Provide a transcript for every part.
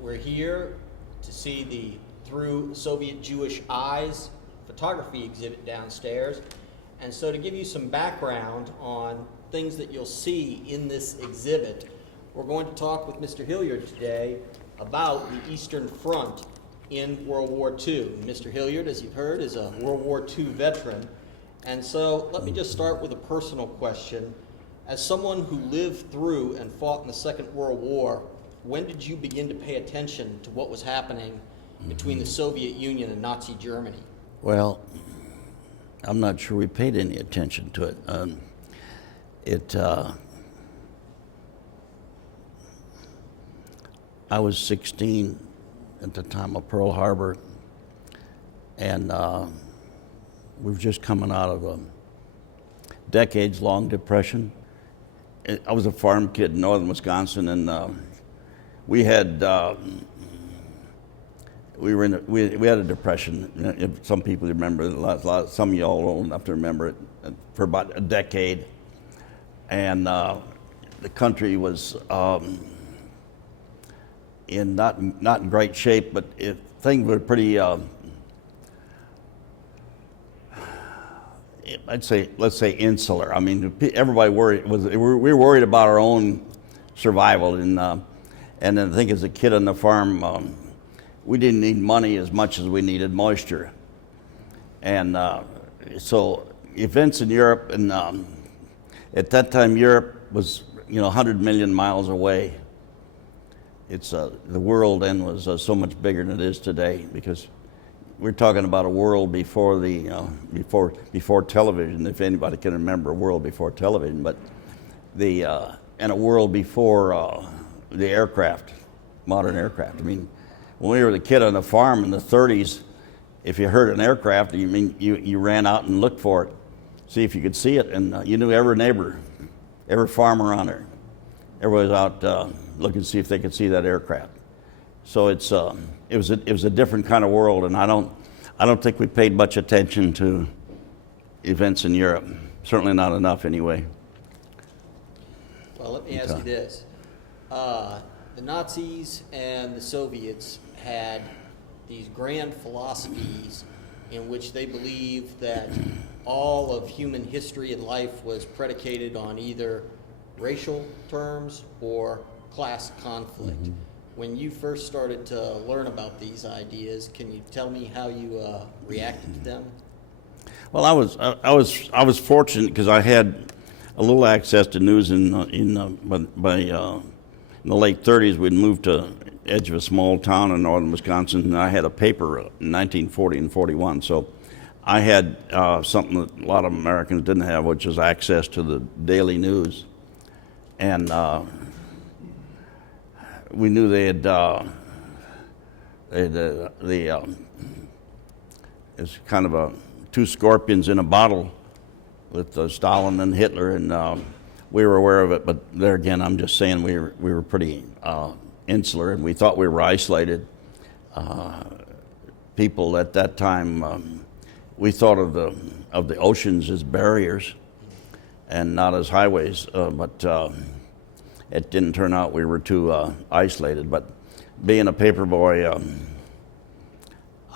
we're here to see the Through Soviet Jewish Eyes photography exhibit downstairs. And so to give you some background on things that you'll see in this exhibit, we're going to talk with Mr. Hilliard today about the Eastern Front in World War II. Mr. Hilliard, as you've heard, is a World War II veteran. And so let me just start with a personal question. As someone who lived through and fought in the Second World War, when did you begin to pay attention to what was happening between the Soviet Union and Nazi Germany? Well, I'm not sure we paid any attention to it. I was 16 at the time of Pearl Harbor, and we were just coming out of a decades-long depression. I was a farm kid in northern Wisconsin, and we had a depression. Some people remember it. Some of y'all are old enough to remember it, for about a decade, and the country was in not in great shape, but things were pretty. Let's say insular. I mean, everybody worried. We were worried about our own survival, and then I think as a kid on the farm, we didn't need money as much as we needed moisture, and so events in Europe, and at that time Europe was 100 million miles away. It's the world then was so much bigger than it is today, because we're talking about a world before the before television, if anybody can remember a world before television, but and a world before the aircraft, modern aircraft. I mean, when we were the kid on the farm in the 30s, if you heard an aircraft, you ran out and looked for it, see if you could see it, and you knew every neighbor, every farmer on there. Everybody was out looking to see if they could see that aircraft. So it was a different kind of world, and I don't think we paid much attention to events in Europe. Certainly not enough, anyway. Well, let me ask you this: the Nazis and the Soviets had these grand philosophies in which they believed that all of human history and life was predicated on either racial terms or class conflict. Mm-hmm. When you first started to learn about these ideas, can you tell me how you reacted to them? Well, I was fortunate because I had a little access to news in the late 30s. We'd moved to the edge of a small town in northern Wisconsin, and I had a paper in 1940 and 41. So I had something that a lot of Americans didn't have, which was access to the daily news. And we knew they had it's kind of two scorpions in a bottle with Stalin and Hitler, and we were aware of it. But there again, I'm just saying we were pretty insular, and we thought we were isolated. People at that time, we thought of the oceans as barriers and not as highways, but it didn't turn out we were too isolated. But being a paper boy,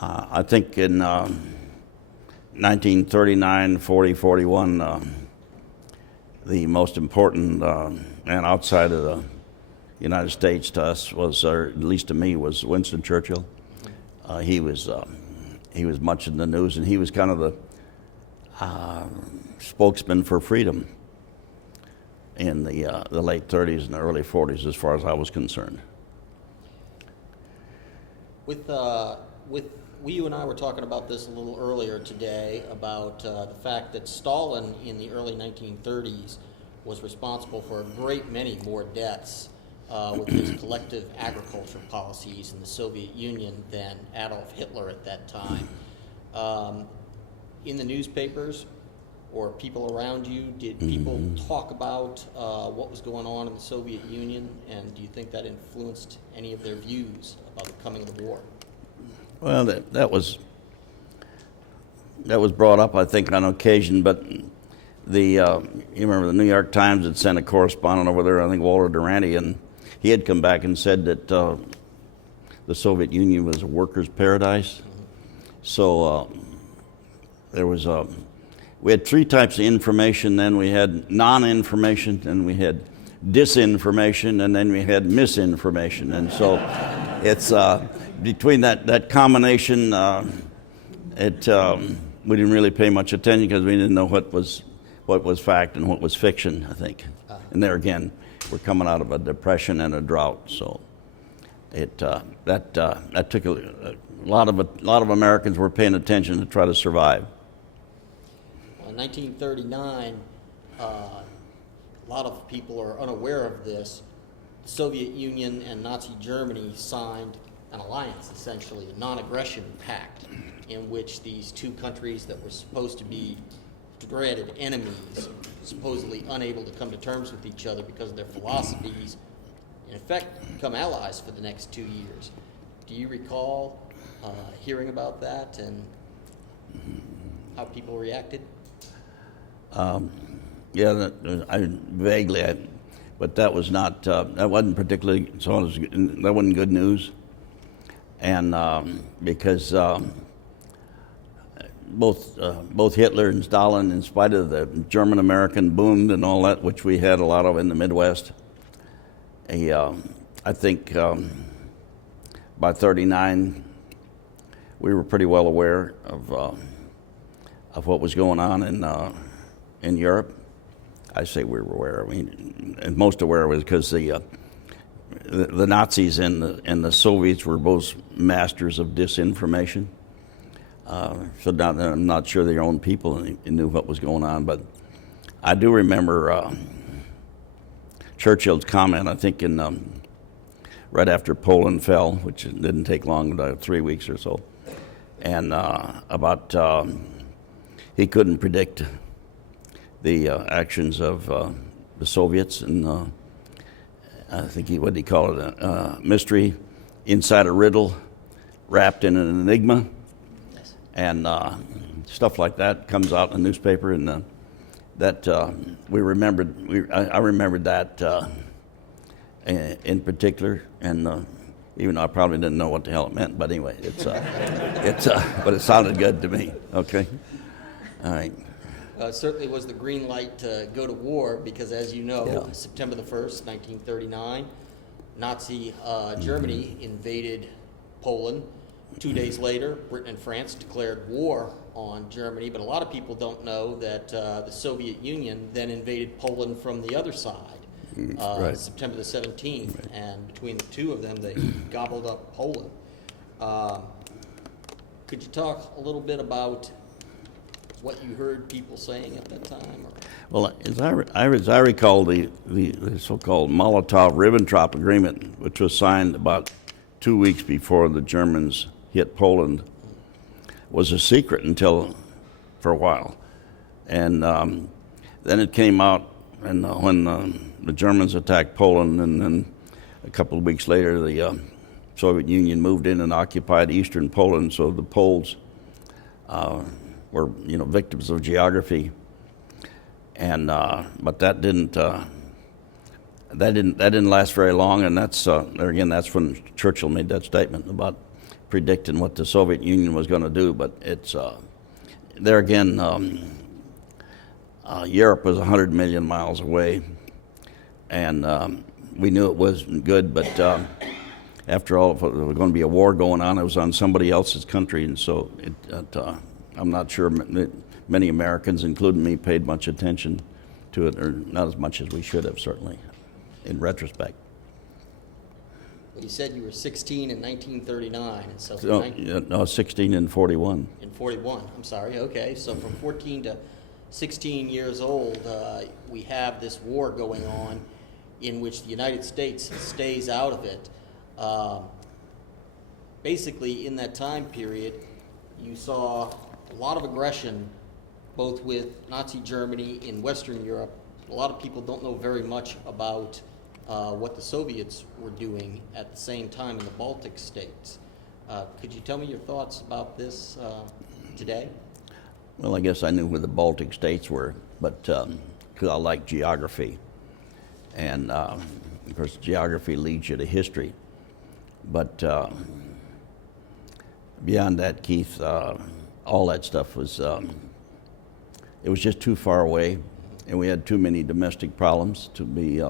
I think in 1939, 40, 41, the most important man outside of the United States to us was, or at least to me, was Winston Churchill. He was much in the news, and he was kind of the spokesman for freedom in the late 30s and the early 40s, as far as I was concerned. You and I were talking about this a little earlier today about the fact that Stalin in the early 1930s was responsible for a great many more deaths with his collective agriculture policies in the Soviet Union than Adolf Hitler at that time. In the newspapers or people around you, did people talk about what was going on in the Soviet Union, and do you think that influenced any of their views about the coming of the war? Well, that was brought up, I think, on occasion, but you remember the New York Times had sent a correspondent over there, I think Walter Durante, and he had come back and said that the Soviet Union was a workers' paradise. So there was we had three types of information. Then we had non-information, then we had disinformation, and then we had misinformation. And so it's between that combination, we didn't really pay much attention because we didn't know what was fact and what was fiction, I think. And there again, we're coming out of a depression and a drought, so that took a lot of Americans were paying attention to try to survive. Well, in 1939, a lot of people are unaware of this. The Soviet Union and Nazi Germany signed an alliance, essentially a non-aggression pact, in which these two countries that were supposed to be dreaded enemies, supposedly unable to come to terms with each other because of their philosophies, in effect become allies for the next 2 years. Do you recall hearing about that and how people reacted? Yeah, vaguely, but that was not. That wasn't particularly. So that wasn't good news, and because both Hitler and Stalin, in spite of the German-American boom and all that, which we had a lot of in the Midwest, I think by '39 we were pretty well aware of what was going on in Europe. I say we were aware. I mean, and most aware was because the Nazis and the Soviets were both masters of disinformation. So now I'm not sure their own people knew what was going on, but I do remember Churchill's comment, I think right after Poland fell, which didn't take long, about 3 weeks or so, and about he couldn't predict the actions of the Soviets, and I think what he called it, a mystery inside a riddle wrapped in an enigma. Yes. And stuff like that comes out in the newspaper, and that we remembered. I remembered that in particular, and even though I probably didn't know what the hell it meant, but anyway, but it sounded good to me. Okay, all right. Certainly was the green light to go to war because, as you know, Yeah. September the 1st, 1939, Nazi Germany invaded Poland. 2 days later, Britain and France declared war on Germany, but a lot of people don't know that the Soviet Union then invaded Poland from the other side, Right. September the 17th, Right. and between the two of them, they gobbled up Poland. Could you talk a little bit about what you heard people saying at that time? Or? Well, as I recall, the so-called Molotov-Ribbentrop agreement, which was signed about 2 weeks before the Germans hit Poland, was a secret for a while, and then it came out, and when the Germans attacked Poland, and then a couple of weeks later, the Soviet Union moved in and occupied eastern Poland. So the Poles were, victims of geography, and but that didn't last very long, and that's that's when Churchill made that statement about predicting what the Soviet Union was going to do. But it's there again. Europe was 100 million miles away, and we knew it wasn't good. But after all, if there was going to be a war going on, it was on somebody else's country, and so I'm not sure many Americans, including me, paid much attention to it, or not as much as we should have, certainly, in retrospect. Well, you said you were 16 in 1939, and so No, 16 and 41. in 41. I'm sorry. Okay, so from 14 to 16 years old, we have this war going on, in which the United States stays out of it. Basically, in that time period, you saw a lot of aggression, both with Nazi Germany in Western Europe. A lot of people don't know very much about what the Soviets were doing at the same time in the Baltic states. Could you tell me your thoughts about this today? Well, I guess I knew where the Baltic states were, but because I like geography, and of course, geography leads you to history. But beyond that, Keith, all that stuff was, it was just too far away, and we had too many domestic problems to be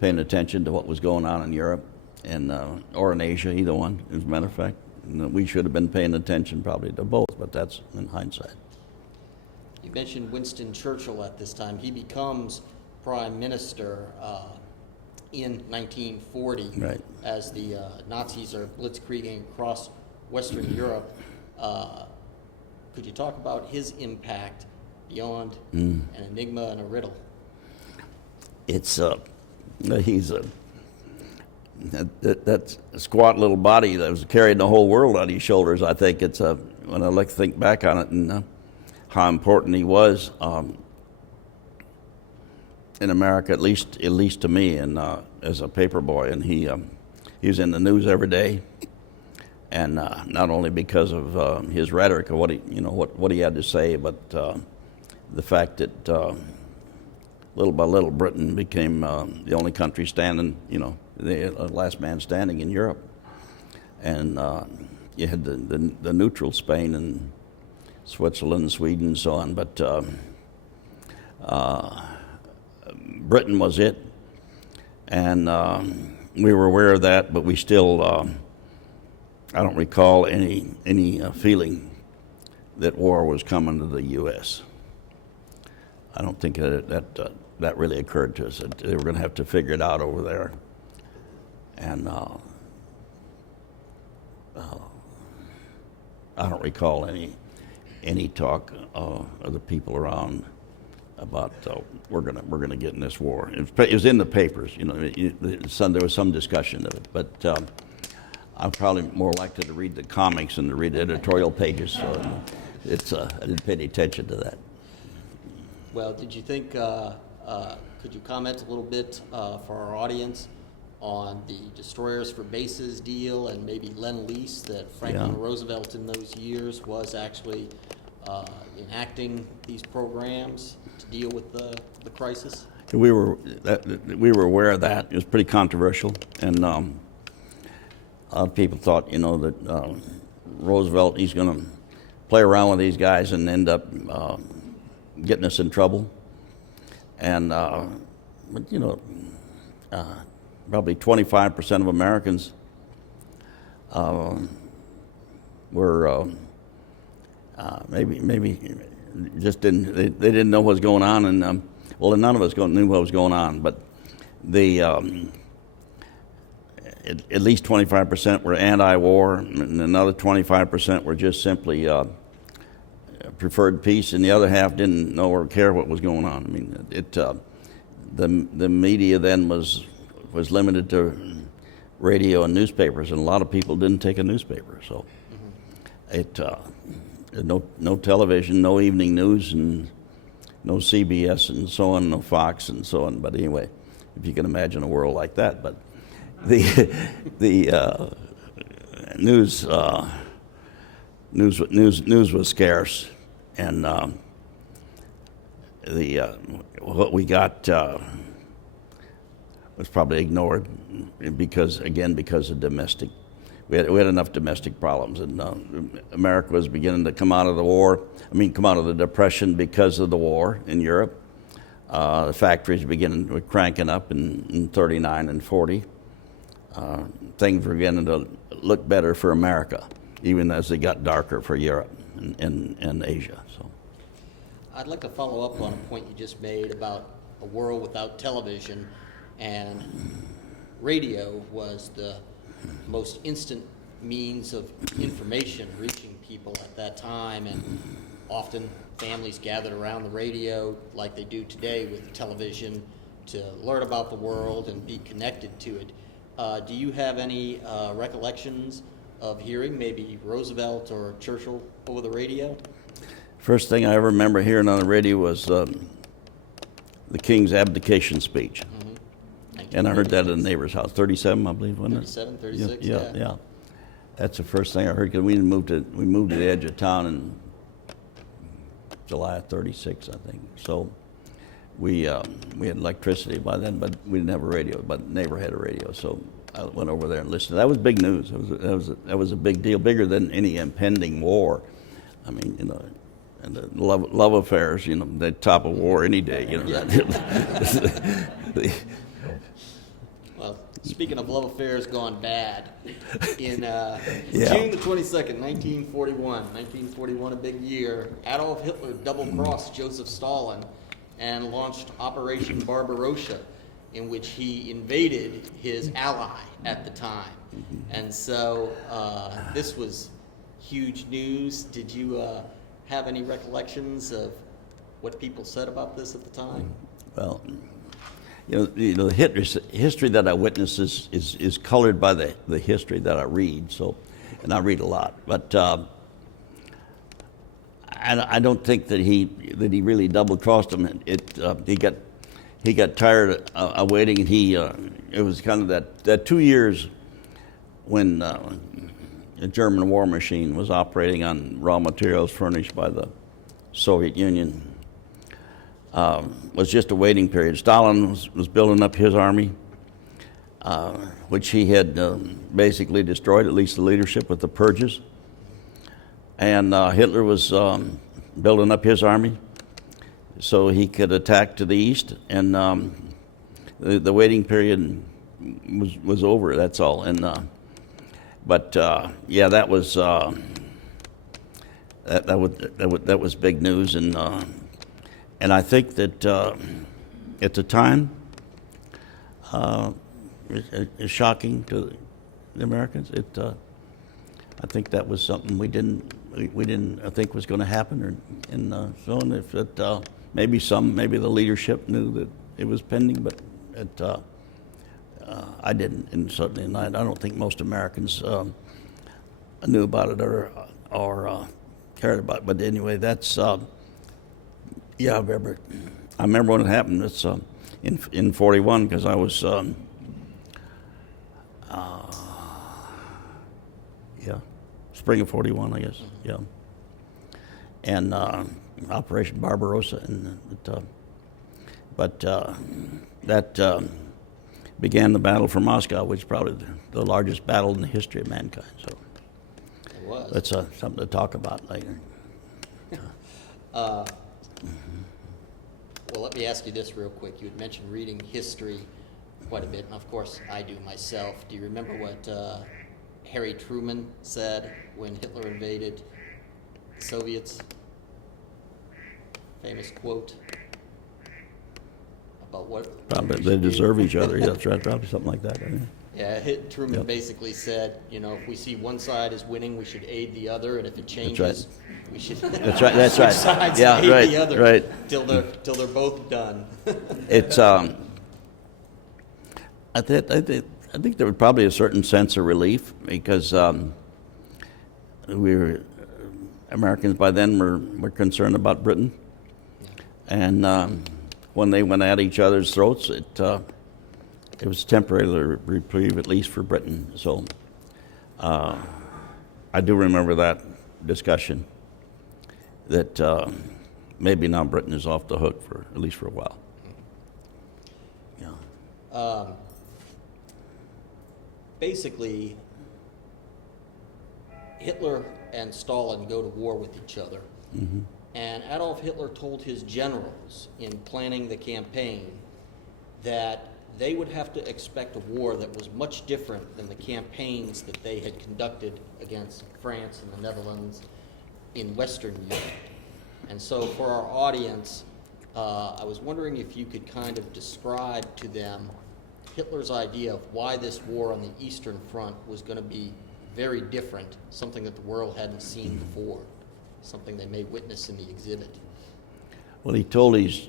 paying attention to what was going on in Europe and or in Asia, either one, as a matter of fact. And we should have been paying attention probably to both, but that's in hindsight. You mentioned Winston Churchill at this time. He becomes prime minister in 1940 Right. as the Nazis are blitzkrieging across Western Europe. Could you talk about his impact beyond an enigma and a riddle? It's he's that squat little body that was carrying the whole world on his shoulders. I think it's when I think back on it and how important he was in America, at least to me, and as a paper boy. And he was in the news every day, and not only because of his rhetoric or what he had to say, but the fact that little by little Britain became the only country standing, the last man standing in Europe, and you had the neutral Spain and Switzerland, Sweden, and so on, but Britain was it, and we were aware of that, but we still, I don't recall any feeling that war was coming to the U.S. I don't think that really occurred to us. That they were going to have to figure it out over there, and I don't recall any talk of the people around about we're gonna get in this war. It was in the papers, there was some discussion of it, but I'm probably more likely to read the comics than to read the editorial pages, so I didn't pay any attention to that. Well, did you think, could you comment a little bit for our audience on the destroyers for bases deal and maybe Lend-Lease that Franklin Roosevelt in those years was actually enacting these programs to deal with the crisis? We were aware of that. It was pretty controversial, and a lot of people thought, that Roosevelt, he's going to play around with these guys and end up getting us in trouble. And but probably 25% of Americans were maybe just they didn't know what was going on, and none of us knew what was going on, but the at least 25% were anti-war, and another 25% were just simply preferred peace, and the other half didn't know or care what was going on. I mean, the media then was limited to radio and newspapers, and a lot of people didn't take a newspaper, so no television, no evening news, and no CBS and so on, no Fox and so on. But anyway, if you can imagine a world like that, but the news was scarce, and what we got was probably ignored because of domestic. We had enough domestic problems, and America was beginning to come out of the Depression because of the war in Europe. The factories were cranking up in 39 and 40. Things were beginning to look better for America, even as they got darker for Europe and Asia. So, I'd like to follow up on a point you just made about a world without television, and radio was the most instant means of information reaching people at that time, and often families gathered around the radio like they do today with television to learn about the world and be connected to it. Do you have any recollections of hearing maybe Roosevelt or Churchill over the radio? First thing I ever remember hearing on the radio was the King's abdication speech. And I heard that in the neighbor's house, 37, I believe, wasn't it? 37, 36, yeah. That's the first thing I heard, because we moved to the edge of town in July of 36, I think. So we had electricity by then, but we didn't have a radio, but the neighbor had a radio. So I went over there and listened. That was big news. That was a big deal, bigger than any impending war. I mean, you know, and the love affairs, you know, they top of war any day, you know. Yeah. Well, speaking of love affairs gone bad, in June the 22nd, 1941, a big year, Adolf Hitler double-crossed Joseph Stalin and launched Operation Barbarossa, in which he invaded his ally at the time. And so this was huge news. Did you have any recollections of what people said about this at the time? Well, you know, the history that I witness is colored by the history that I read. So, and I read a lot, but I don't think that he really double crossed him. He got tired of waiting, and it was kind of that 2 years when the German war machine was operating on raw materials furnished by the Soviet Union. Was just a waiting period. Stalin was building up his army, which he had basically destroyed, at least the leadership, with the purges. And Hitler was building up his army so he could attack to the east. And the waiting period was over, that's all. And but yeah, that was that was big news. And I think that at the time, it's shocking to the Americans. I think that was something we didn't think was going to happen, so on. If maybe the leadership knew that it was pending, but I didn't, and certainly I don't think most Americans knew about it or cared about it. But anyway, that's. Yeah, I remember when it happened. It's in 41, because I was spring of 41, I guess. Yeah, and Operation Barbarossa, and that began the battle for Moscow, which is probably the largest battle in the history of mankind. So it was. That's something to talk about later. Well, let me ask you this real quick. You had mentioned reading history quite a bit, and of course I do myself. Do you remember what Harry Truman said when Hitler invaded the Soviets? Famous quote about what? Probably they deserve each other. Yeah, that's right. Probably something like that. I mean. Yeah, Truman basically said, you know, if we see one side is winning, we should aid the other, and if it changes, we should. That's right. That's right. Sides Yeah, aid right. the other Right. till they're both done. It's I think there was probably a certain sense of relief, because Americans by then were concerned about Britain, and when they went at each other's throats, it was temporary reprieve, at least for Britain. So I do remember that discussion, that maybe now Britain is off the hook for at least for a while. Yeah. Basically, Hitler and Stalin go to war with each other. Mm-hmm. And Adolf Hitler told his generals in planning the campaign that they would have to expect a war that was much different than the campaigns that they had conducted against France and the Netherlands in Western Europe. And so for our audience, I was wondering if you could kind of describe to them Hitler's idea of why this war on the Eastern Front was going to be very different, something that the world hadn't seen before, something they may witness in the exhibit. Well, he told his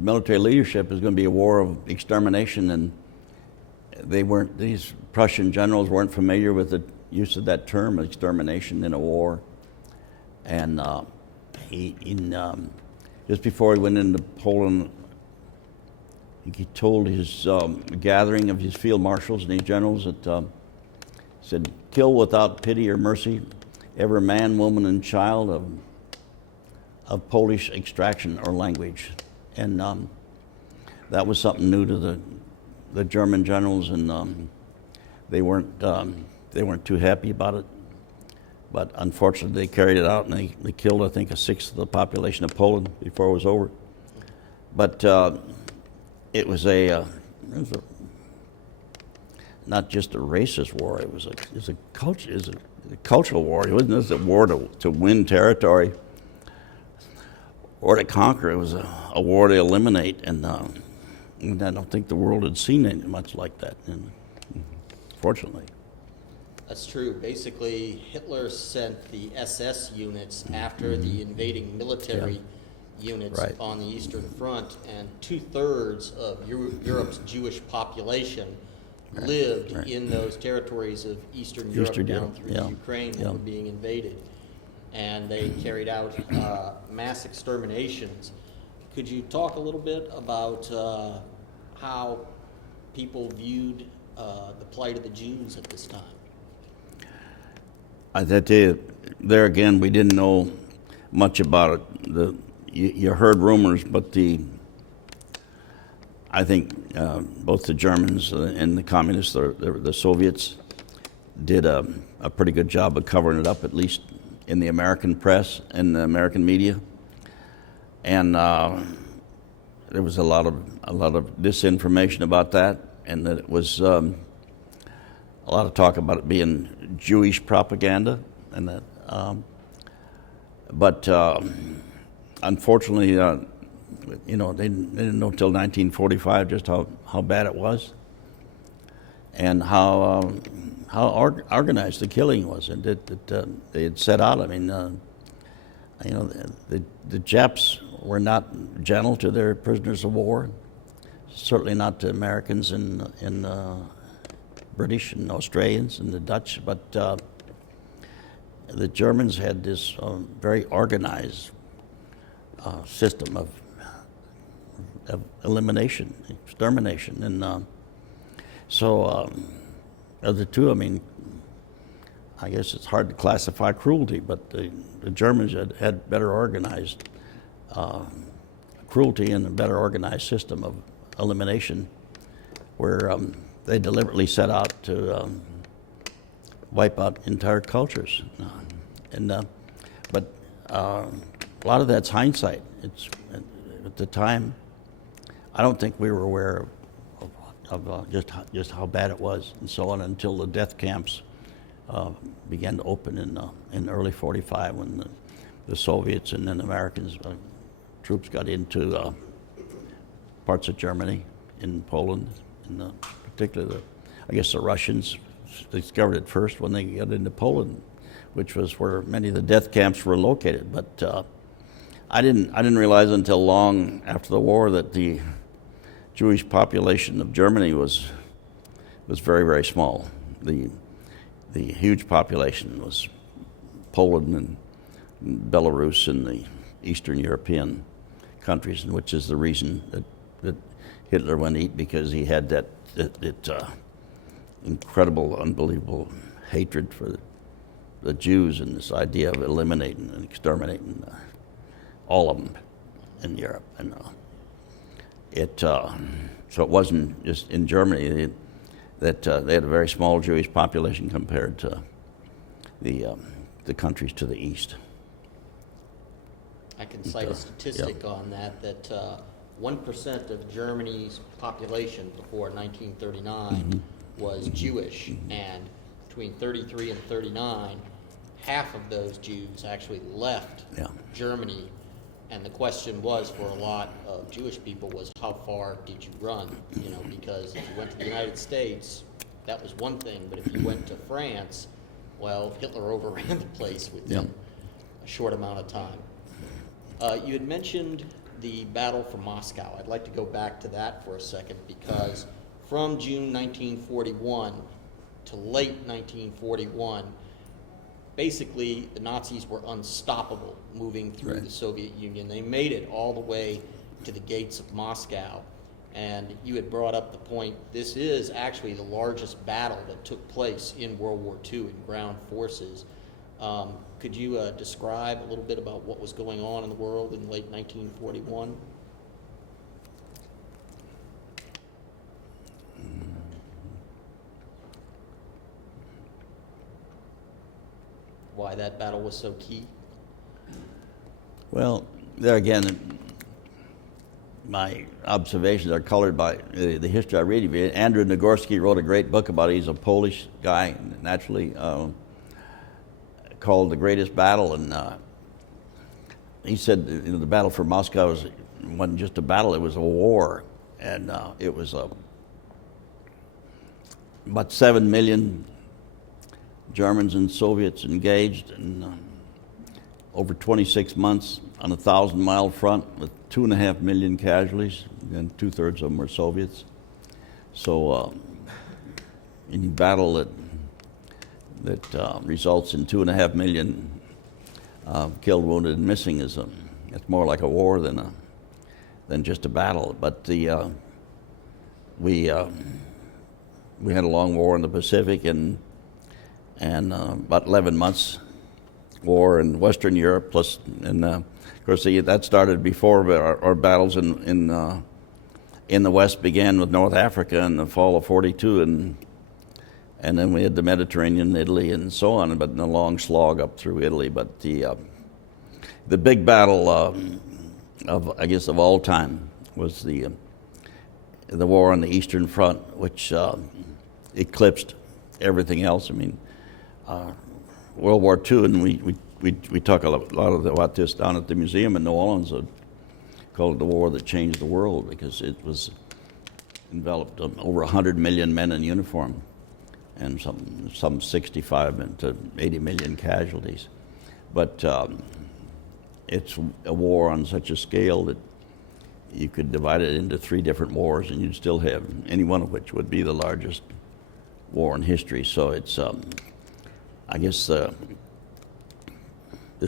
military leadership is going to be a war of extermination, and these Prussian generals weren't familiar with the use of that term, extermination, in a war. And just before he went into Poland, he told his gathering of his field marshals and his generals that said, "Kill without pity or mercy every man, woman, and child of Polish extraction or language." And that was something new to the German generals, and they weren't too happy about it. But unfortunately, they carried it out, and they killed, I think, a sixth of the population of Poland before it was over. But it was not just a racist war. It was a cultural war. It wasn't just a war to win territory or to conquer. It was a war to eliminate, and I don't think the world had seen anything much like that, fortunately. That's true. Basically, Hitler sent the SS units after the invading military units Right. on the Eastern Front, and 2/3 of Europe's Jewish population lived in those territories of Eastern Europe down through Ukraine that were being invaded. And they carried out mass exterminations. Could you talk a little bit about how people viewed the plight of the Jews at this time? I tell you, there again, we didn't know much about it. You heard rumors, but I think both the Germans and the communists, the Soviets, did a pretty good job of covering it up, at least in the American press and the American media. And there was a lot of disinformation about that, and that it was a lot of talk about it being Jewish propaganda, and that. But unfortunately, they didn't know until 1945 just how bad it was, and how organized the killing was, and that they had set out. I mean, the Japs were not gentle to their prisoners of war, certainly not to Americans and British and Australians and the Dutch, but the Germans had this very organized system of elimination, extermination, and so of the two, I mean, I guess it's hard to classify cruelty, but the Germans had better organized cruelty and a better organized system of elimination, where they deliberately set out to wipe out entire cultures. But a lot of that's hindsight. It's at the time, I don't think we were aware of just how bad it was and so on until the death camps began to open in early '45, when the Soviets and then Americans troops got into parts of Germany, in Poland, and particularly I guess the Russians discovered it first when they got into Poland, which was where many of the death camps were located. But I didn't realize until long after the war that the Jewish population of Germany was very, very small. The huge population was Poland and Belarus and the Eastern European countries, and which is the reason that Hitler went eat, because he had that incredible, unbelievable hatred for the Jews, and this idea of eliminating and exterminating all of them in Europe. And so it wasn't just in Germany that they had a very small Jewish population compared to the countries to the east. I can cite a statistic on that 1% of Germany's population before 1939 was Jewish, and between 33 and 39, half of those Jews actually left Germany. And the question was, for a lot of Jewish people, was how far did you run? Because if you went to the United States, that was one thing, but if you went to France, well, Hitler overran the place within a short amount of time. You had mentioned the Battle for Moscow. I'd like to go back to that for a second, because from June 1941 to late 1941, basically the Nazis were unstoppable moving through the Soviet Union. They made it all the way to the gates of Moscow. And you had brought up the point, this is actually the largest battle that took place in World War II in ground forces. Could you describe a little bit about what was going on in the world in late 1941? why that battle was so key? Well, there again, my observations are colored by the history I read. Andrew Nagorski wrote a great book about it. He's a Polish guy, naturally, called The Greatest Battle, and he said the battle for Moscow wasn't just a battle, it was a war, and it was about 7 million Germans and Soviets engaged, and over 26 months on a 1,000-mile front with 2.5 million casualties, and 2/3 of them were Soviets. So any battle that results in 2.5 million killed, wounded, and missing it's more like a war than just a battle. But we had a long war in the Pacific and about 11 months war in Western Europe, plus, and of course that started before our battles in the West began with North Africa in the fall of '42, and then we had the Mediterranean, Italy, and so on, but in a long slog up through Italy. But the big battle of all time was the war on the Eastern Front, which eclipsed everything else. I mean, World War II, and we talk a lot about this down at the museum in New Orleans, called it the war that changed the world, because it was enveloped over 100 million men in uniform and some 65 to 80 million casualties. But it's a war on such a scale that you could divide it into 3 different wars, and you'd still have any one of which would be the largest war in history. So it's I guess the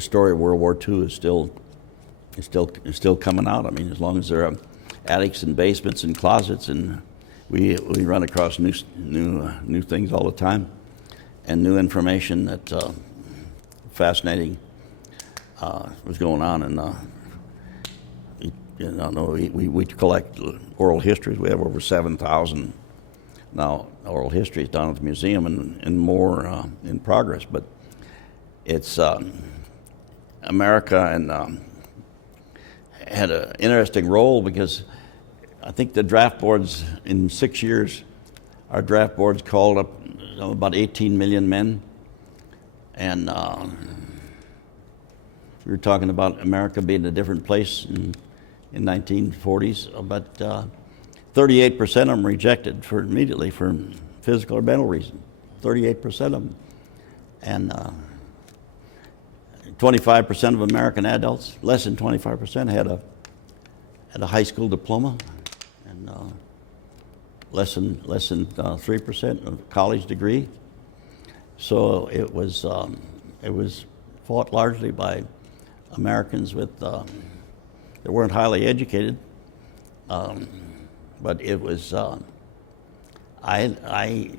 story of World War II is still coming out. I mean, as long as there are attics and basements and closets, and we run across new things all the time, and new information that fascinating was going on. And we collect oral histories. We have over 7,000 now oral histories down at the museum, and more in progress. But it's America and had an interesting role, because I think the draft boards in 6 years, our draft boards called up about 18 million men, and we were talking about America being a different place in 1940s, but 38% of them rejected immediately for physical or mental reason. 38% of them, and 25% of American adults, less than 25%, had a high school diploma, and less than 3% a college degree. So it was fought largely by Americans that weren't highly educated, but it was. I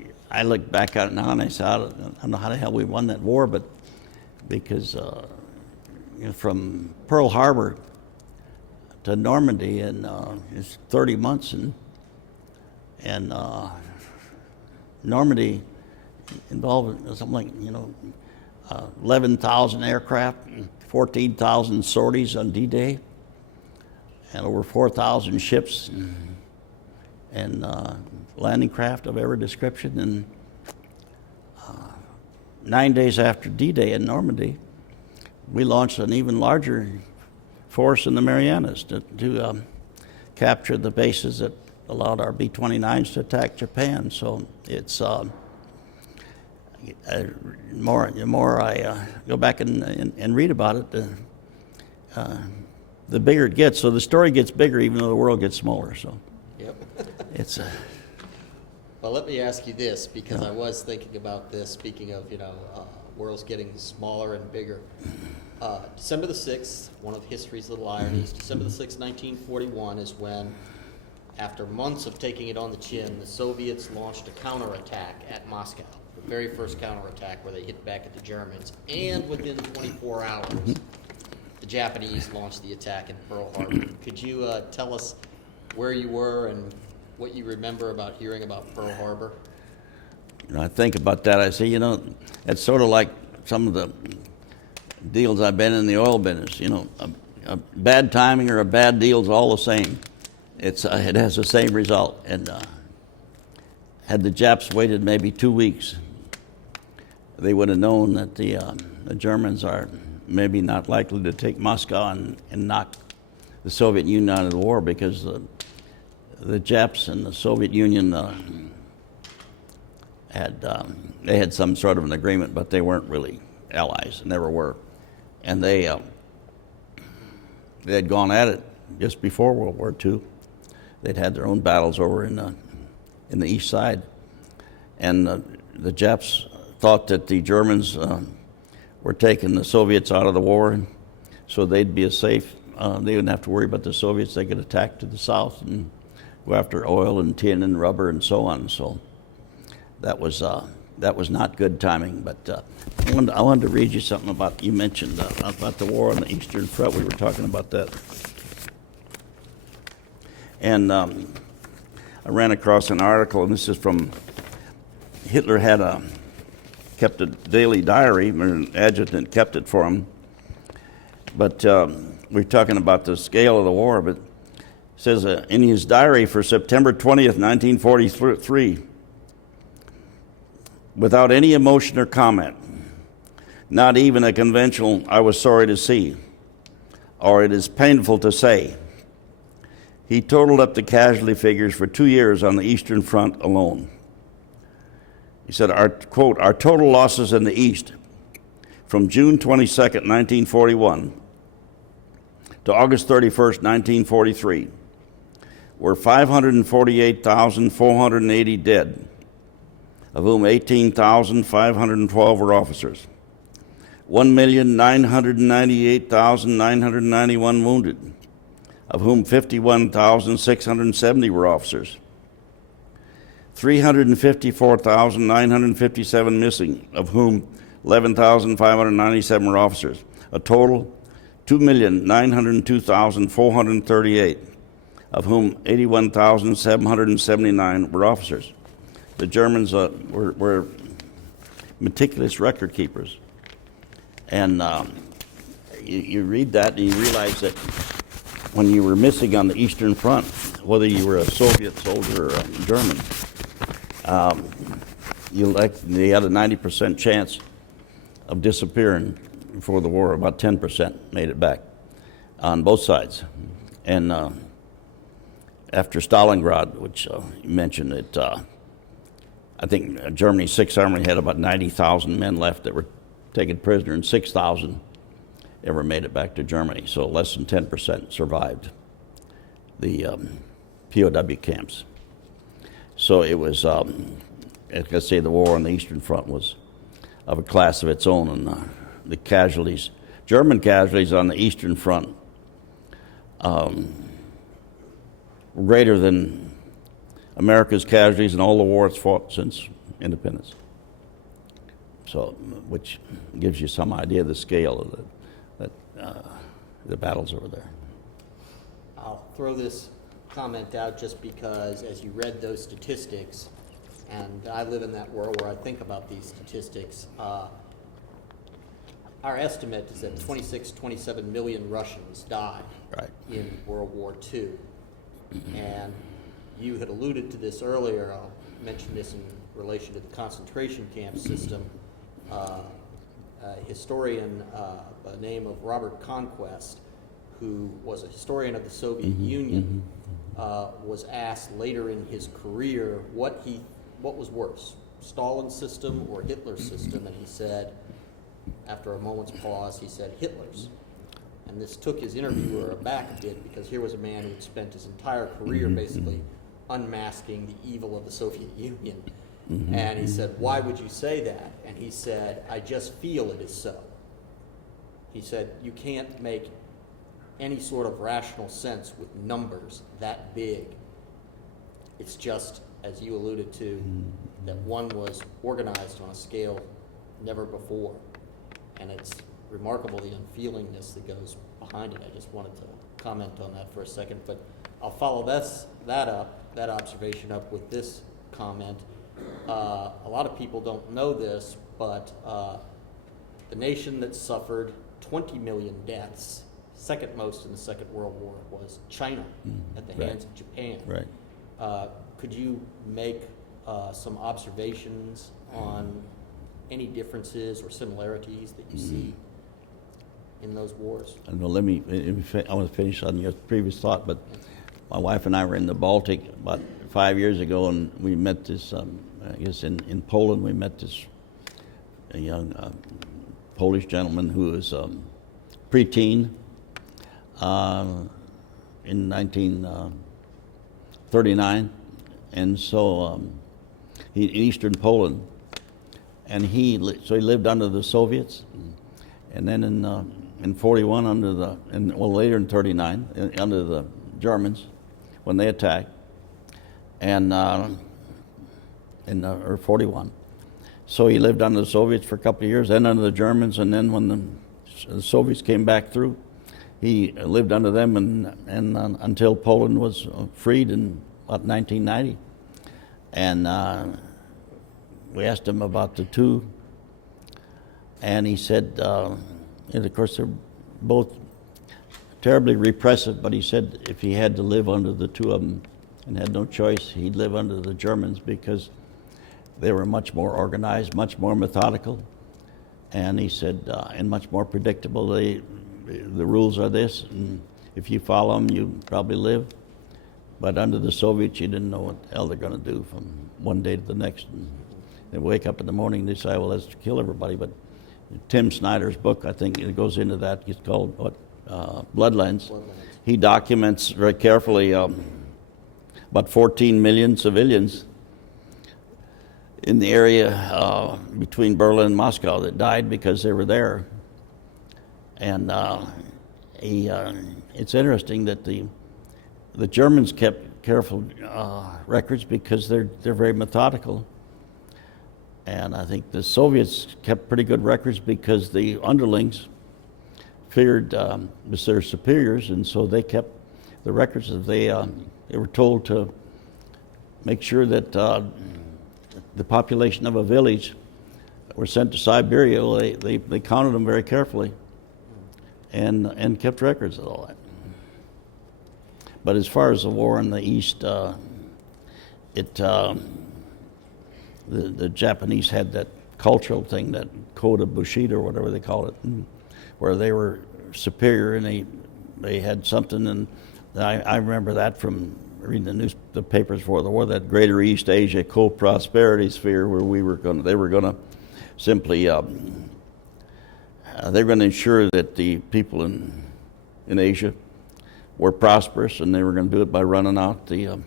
look back at it now and I say, I don't know how the hell we won that war, but because from Pearl Harbor to Normandy, and it's 30 months, and Normandy involved something like 11,000 aircraft, 14,000 sorties on D-Day, and over 4,000 ships and landing craft of every description. And 9 days after D-Day in Normandy, we launched an even larger force in the Marianas to capture the bases that allowed our B-29s to attack Japan. So it's the more I go back and read about it, the bigger it gets. So the story gets bigger even though the world gets smaller. So yep. It's well, let me ask you this, because I was thinking about this, speaking of, world's getting smaller and bigger. December the 6th, one of history's little ironies, December the 6th, 1941 is when, after months of taking it on the chin, the Soviets launched a counterattack at Moscow. The very first counterattack where they hit back at the Germans. And within 24 hours, the Japanese launched the attack in Pearl Harbor. Could you tell us where you were and what you remember about hearing about Pearl Harbor? I think about that. I say, it's sort of like some of the deals I've been in the oil business. You know, a bad timing or a bad deal is all the same. It has the same result. And had the Japs waited maybe 2 weeks, they would have known that the Germans are maybe not likely to take Moscow and knock the Soviet Union out of the war, because the Japs and the Soviet Union had some sort of an agreement, but they weren't really allies, never were. And they had gone at it just before World War II. They'd had their own battles over in the east side, and the Japs thought that the Germans were taking the Soviets out of the war, so they'd be safe. They wouldn't have to worry about the Soviets. They could attack to the south and go after oil and tin and rubber and so on. So that was not good timing. But I wanted to read you something about, you mentioned about the war on the Eastern Front. We were talking about that. And I ran across an article, and this is from, Hitler kept a daily diary, or an adjutant kept it for him. But we're talking about the scale of the war, but it says in his diary for September 20th, 1943, without any emotion or comment, not even a conventional "I was sorry to see," or "it is painful to say," he totaled up the casualty figures for 2 years on the Eastern Front alone. He said, quote, "Our total losses in the East from June 22nd, 1941 to August 31st, 1943 were 548,480 dead, of whom 18,512 were officers, 1,998,991 wounded, of whom 51,670 were officers, 354,957 missing, of whom 11,597 were officers. A total 2,902,438, of whom 81,779 were officers. The Germans were meticulous record keepers. And you read that and you realize that when you were missing on the Eastern Front, whether you were a Soviet soldier or a German, they had a 90% chance of disappearing before the war. About 10% made it back on both sides. And after Stalingrad, which you mentioned, I think Germany's Sixth Army had about 90,000 men left that were taken prisoner, and 6,000 ever made it back to Germany. So less than 10% survived the POW camps. So it was, like I say, the war on the Eastern Front was of a class of its own, and the casualties, German casualties on the Eastern Front, were greater than America's casualties in all the wars fought since independence. So, which gives you some idea of the scale of the battles over there. I'll throw this comment out just because as you read those statistics, and I live in that world where I think about these statistics, our estimate is that 27 million Russians died in World War II. And you had alluded to this earlier. I'll mention this in relation to the concentration camp system. A historian by the name of Robert Conquest, who was a historian of the Soviet Union, was asked later in his career what was worse, Stalin's system or Hitler's system, and he said, after a moment's pause, he said Hitler's. And this took his interviewer aback a bit, because here was a man who had spent his entire career basically unmasking the evil of the Soviet Union. And he said, "Why would you say that?" And he said, "I just feel it is so." He said, "You can't make any sort of rational sense with numbers that big. It's just, as you alluded to, that one was organized on a scale never before. And it's remarkable the unfeelingness that goes behind it." I just wanted to comment on that for a second, but I'll follow that observation up with this comment. A lot of people don't know this, but the nation that suffered 20 million deaths, second most in the Second World War, was China at the hands of Japan. Right. Could you make some observations on any differences or similarities that you see in those wars? Well, I want to finish on your previous thought, but my wife and I were in the Baltic about 5 years ago, and we met this, I guess in Poland, we met this a young Polish gentleman who was preteen in 1939, and so in Eastern Poland, and so he lived under the Soviets, and then in 41 later in 39 under the Germans when they attacked, and or 41. So he lived under the Soviets for a couple of years, then under the Germans, and then when the Soviets came back through, he lived under them and until Poland was freed in about 1990. And we asked him about the two, and he said, and of course they're both terribly repressive, but he said if he had to live under the two of them and had no choice, he'd live under the Germans because they were much more organized, much more methodical, and he said, and much more predictable. The rules are this, and if you follow them, you probably live. But under the Soviets, you didn't know what the hell they're going to do from one day to the next. And they wake up in the morning and decide, well, let's kill everybody. But Tim Snyder's book, I think it goes into that. It's called Bloodlines. He documents very carefully about 14 million civilians in the area between Berlin and Moscow that died because they were there. And it's interesting that the Germans kept careful records because they're very methodical. And I think the Soviets kept pretty good records because the underlings feared their superiors, and so they kept the records. They were told to make sure that the population of a village were sent to Siberia. They counted them very carefully and kept records of all that. But as far as the war in the East, the Japanese had that cultural thing, that code of Bushido or whatever they call it, where they were superior and they had something. And I remember that from reading the papers before the war, that Greater East Asia co-prosperity sphere, where they were going to simply they were going to ensure that the people in Asia were prosperous, and they were going to do it by running out the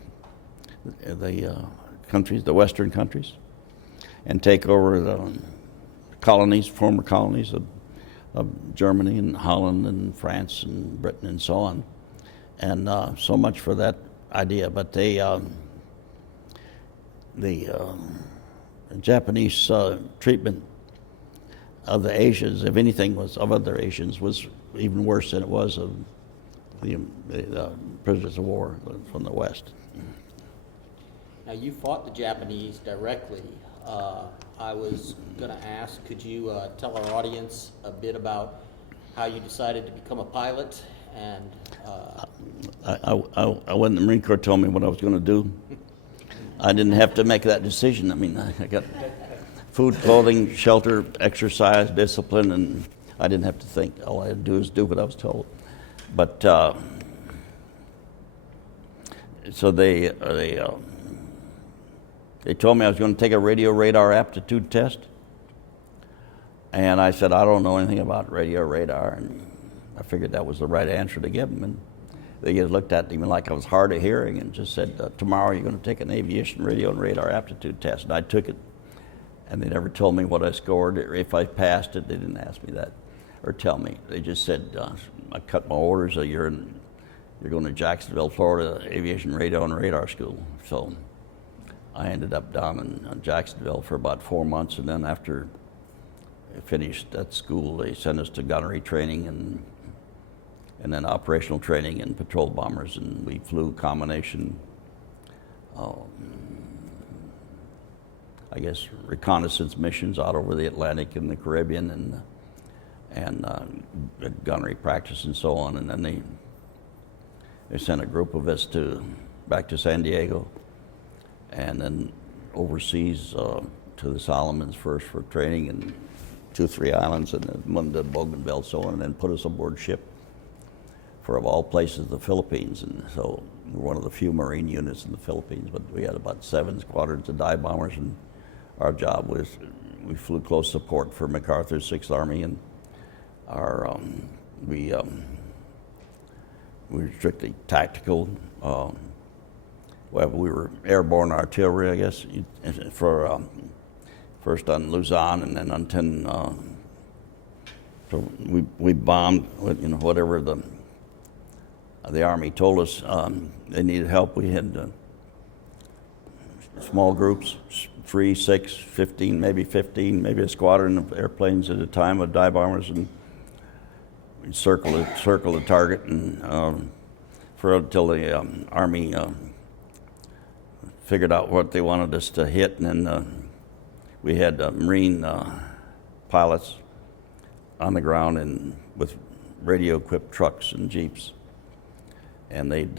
countries, the Western countries, and take over the colonies, former colonies of Germany and Holland and France and Britain and so on. And so much for that idea. But the Japanese treatment of the Asians, if anything, of other Asians, was even worse than it was of the prisoners of war from the West. Now, you fought the Japanese directly. I was going to ask, could you tell our audience a bit about how you decided to become a pilot? And when the Marine Corps told me what I was going to do, I didn't have to make that decision. I mean, I got food, clothing, shelter, exercise, discipline, and I didn't have to think. All I had to do is do what I was told. But so they told me I was going to take a radio radar aptitude test, and I said I don't know anything about radio radar, and I figured that was the right answer to give them. And they just looked at me like I was hard of hearing and just said, tomorrow you're going to take an aviation radio and radar aptitude test. And I took it, and they never told me what I scored or if I passed it. They didn't ask me that or tell me. They just said, I cut my orders, you're going to Jacksonville, Florida, aviation radio and radar school. So I ended up down in Jacksonville for about 4 months, and then after I finished that school, they sent us to gunnery training and then operational training in patrol bombers, and we flew combination, I guess, reconnaissance missions out over the Atlantic and the Caribbean, and at gunnery practice and so on. And then they sent a group of us back to San Diego, and then overseas to the Solomons first for training, and 2-3 islands, and then one to Bougainville, so on, and then put us aboard ship for, of all places, the Philippines. And so we're one of the few Marine units in the Philippines, but we had about 7 squadrons of dive bombers, and our job was we flew close support for MacArthur's 6th Army, and we were strictly tactical. Well, we were airborne artillery, I guess, for first on Luzon, and then on 10. So we bombed, whatever the Army told us they needed help. We had small groups, 3, 6, 15, maybe a squadron of airplanes at a time of dive bombers, and we'd circle the target, and until the Army figured out what they wanted us to hit. And then we had Marine pilots on the ground and with radio-equipped trucks and jeeps, and they'd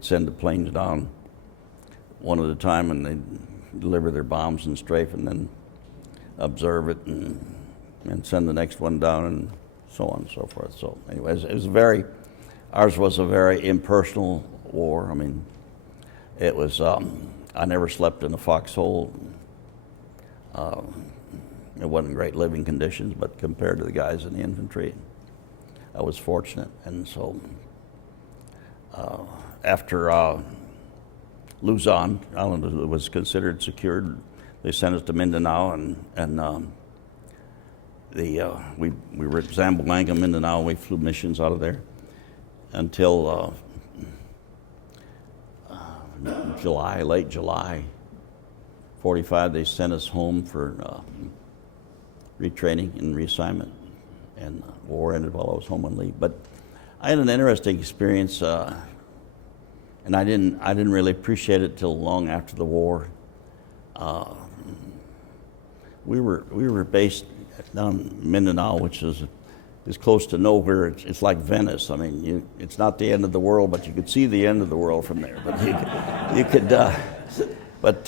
send the planes down one at a time, and they'd deliver their bombs and strafe, and then observe it and send the next one down, and so on and so forth. So anyways, ours was a very impersonal war. I mean, it was, I never slept in a foxhole. It wasn't great living conditions, but compared to the guys in the infantry, I was fortunate. And so after Luzon, island was considered secured, they sent us to Mindanao, and we were at Zamboanga, Mindanao. We flew missions out of there until late July 45. They sent us home for retraining and reassignment, and war ended while I was home on leave. But I had an interesting experience, and I didn't really appreciate it till long after the war. We were based down in Mindanao, which is close to nowhere. It's like Venice. I mean, it's not the end of the world, but you could see the end of the world from there. But you could, but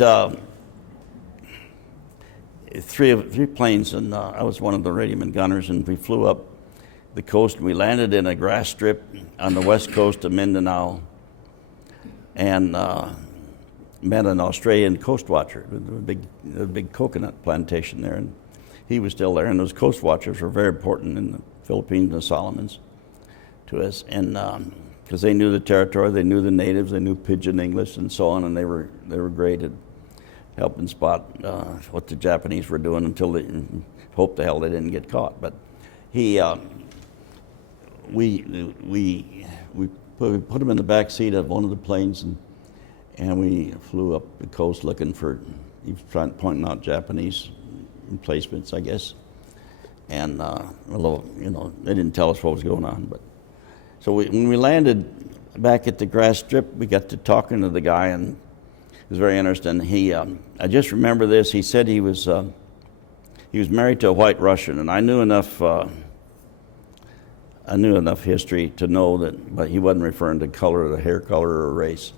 three planes, and I was one of the radioman gunners, and we flew up the coast, and we landed in a grass strip on the west coast of Mindanao, and met an Australian coast watcher, a big coconut plantation there, and he was still there. And those coast watchers were very important in the Philippines and the Solomons to us, and because they knew the territory, they knew the natives, they knew pidgin English and so on, and they were great at helping spot what the Japanese were doing, until they hoped the hell they didn't get caught. But we put him in the back seat of one of the planes, and we flew up the coast looking for, he was pointing out Japanese emplacements, I guess. And although, they didn't tell us what was going on. But so when we landed back at the grass strip, we got to talking to the guy, and it was very interesting. I just remember this. He said he was married to a white Russian, and I knew enough history to know that, but he wasn't referring to color, the hair color, or race.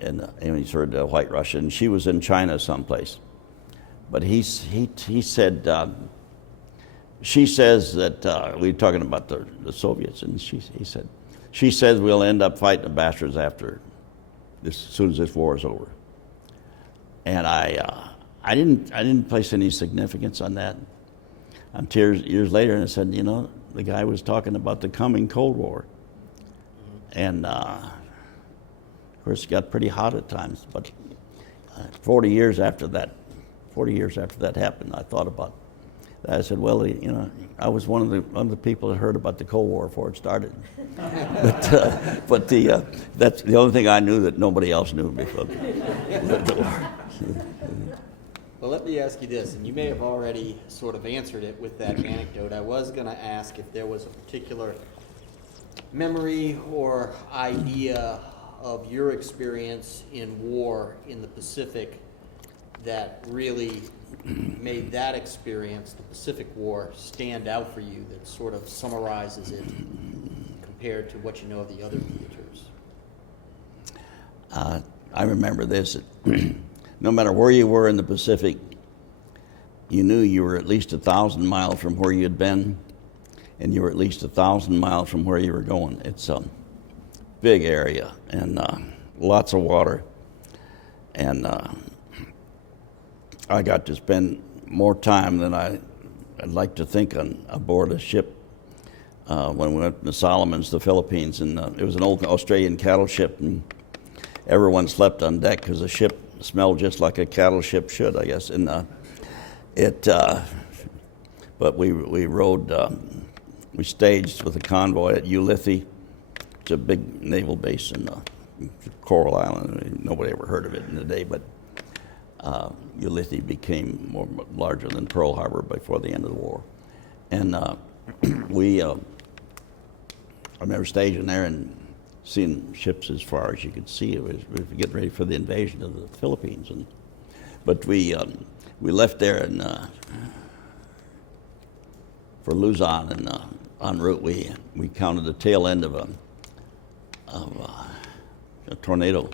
And he said white Russian. She was in China someplace. But he said, she says that, we were talking about the Soviets, and she says we'll end up fighting the bastards after this, as soon as this war is over. And I didn't place any significance on that until years later, and I said, the guy was talking about the coming Cold War. And of course, it got pretty hot at times. But 40 years after that happened, I thought about that. I said, well, I was one of the people that heard about the Cold War before it started. But that's the only thing I knew that nobody else knew before the war. Well, let me ask you this, and you may have already sort of answered it with that anecdote. I was going to ask if there was a particular memory or idea of your experience in war in the Pacific that really made that experience, the Pacific War, stand out for you, that sort of summarizes it compared to what you know of the other theaters? I remember this. No matter where you were in the Pacific, you knew you were at least 1,000 miles from where you'd been, and you were at least 1,000 miles from where you were going. It's a big area and lots of water. And I got to spend more time than I'd like to think on aboard a ship when we went to the Solomons, the Philippines. And it was an old Australian cattle ship, and everyone slept on deck because the ship smelled just like a cattle ship should, I guess. And but we rode, we staged with a convoy at Ulithi. It's a big naval base in Coral Island. Nobody ever heard of it in the day, but Ulithi became larger than Pearl Harbor before the end of the war. And I remember staging there and seeing ships as far as you could see. It was getting ready for the invasion of the Philippines. But we left there and for Luzon, and en route we counted the tail end of a tornado,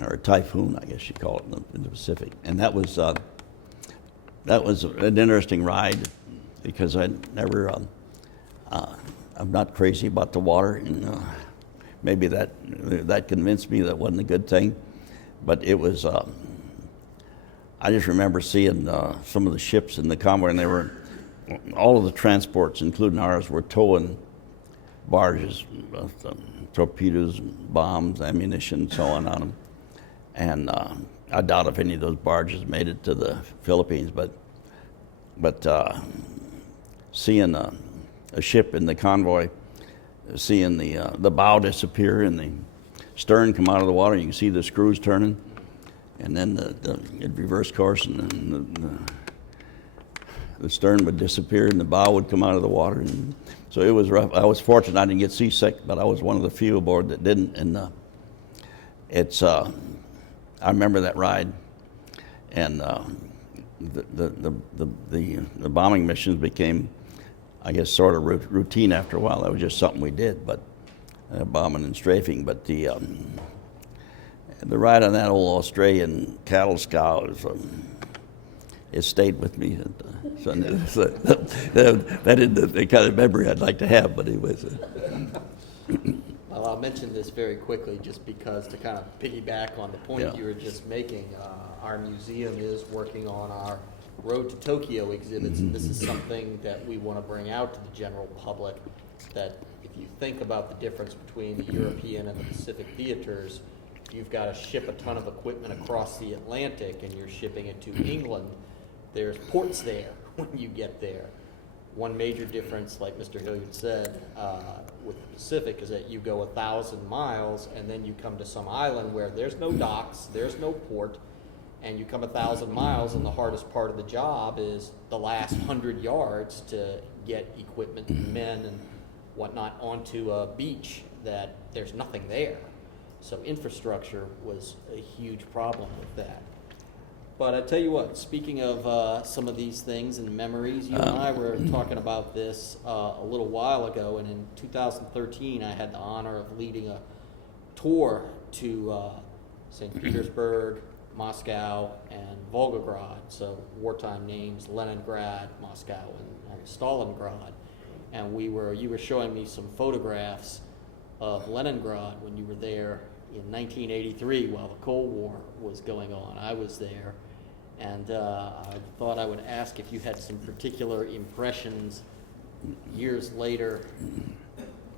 or a typhoon, I guess you call it, in the Pacific. And that was an interesting ride, because I'm not crazy about the water, and maybe that convinced me that wasn't a good thing. But it was, I just remember seeing some of the ships in the convoy, and all of the transports, including ours, were towing barges with torpedoes, bombs, ammunition, and so on them. And I doubt if any of those barges made it to the Philippines, but seeing a ship in the convoy, seeing the bow disappear and the stern come out of the water, you can see the screws turning, and then it'd reverse course, and then the stern would disappear and the bow would come out of the water. And so it was rough. I was fortunate I didn't get seasick, but I was one of the few aboard that didn't. And I remember that ride, and the bombing missions became, I guess, sort of routine after a while. That was just something we did, but bombing and strafing. But the ride on that old Australian cattle scow it stayed with me. That is the kind of memory I'd like to have, but it was. Well, I'll mention this very quickly just because to kind of piggyback on the point you were just making. Our museum is working on our Road to Tokyo exhibits, and this is something that we want to bring out to the general public, that if you think about the difference between the European and the Pacific theaters, you've got to ship a ton of equipment across the Atlantic and you're shipping it to England. There's ports there when you get there. One major difference, like Mr. Hilliard said, with the Pacific is that you go 1,000 miles and then you come to some island where there's no docks, there's no port, and you come 1,000 miles, and the hardest part of the job is the last 100 yards to get equipment and men and whatnot onto a beach that there's nothing there. So infrastructure was a huge problem with that. But I tell you what, speaking of some of these things and memories, you and I were talking about this a little while ago, and in 2013 I had the honor of leading a tour to St. Petersburg, Moscow, and Volgograd, so wartime names, Leningrad, Moscow, and Stalingrad. And you were showing me some photographs of Leningrad when you were there in 1983 while the Cold War was going on. I was there, and I thought I would ask if you had some particular impressions years later